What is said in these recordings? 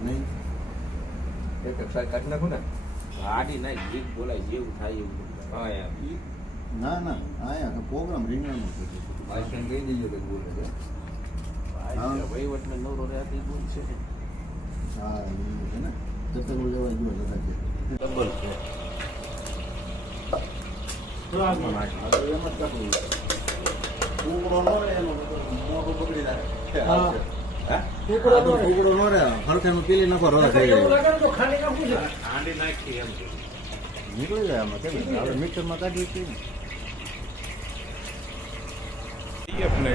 નહીં એક સાઈડ કાઢી નાખું ને ગાડી ના જીત બોલાય જેવું થાય એવું હા યાર ના ના આયા પ્રોગ્રામ રીંગણનો છે ભાઈ કહી દેજો કે બોલે છે વહીવટ ને નવરો રહેતી બોલ છે હા એ છે ને જતરો લેવા જો જતા છે ડબલ છે એમ જ કાપવું ટુકડો ન રહે એનો મોટો પકડી રાખે હા ટુકડો ન રહે હરખાનું પેલી નાખો રસ થઈ જાય હાંડી નાખી એમ છે નીકળી જાય આમાં કેમ આપણે મિક્સરમાં કાઢી છે अपने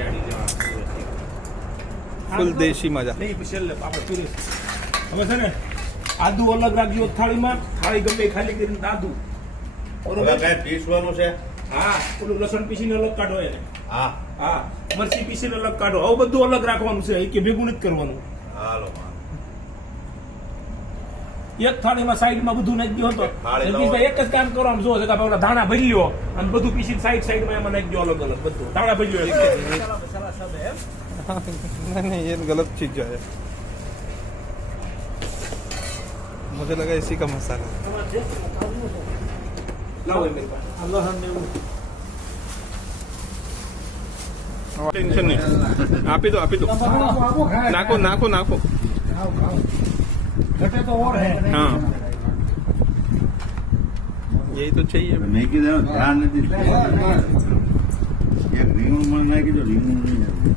फुल देशी मजा નહીં પછી છેલ્લે આપણે પીરે હવે છે ને આદુ અલગ રાખજો થાળીમાં થાળી ગમે એ ખાલી કરીને આદુ હવે કઈ પીસવાનું છે હા પેલું લસણ પીસીને અલગ કાઢો એને હા હા મરચી પીસીને અલગ કાઢો આવું બધું અલગ રાખવાનું છે એ કે ભેગું નથી કરવાનું હાલો એક થાળીમાં સાઈડમાં બધું નાખી દો હતો થાળી જગદીશભાઈ એક જ કામ કરવાનું જો છે કે આપણે ધાણા ભરી લ્યો અને બધું પીસીને સાઈડમાં એમાં નાખી દો અલગ અલગ બધું ધાણા ભરી લ્યો नहीं ये गलत चीज जो है मुझे लगा इसी का मसाला લાવો એ મેરી પાસે टेंशन नहीं आप ही दो नाको नाको नाको घटे तो और है हाँ यही तो चाहिए મેં કીધું ધ્યાન નથી એક રીંગણું મને નાખી દો રીંગણું નહીં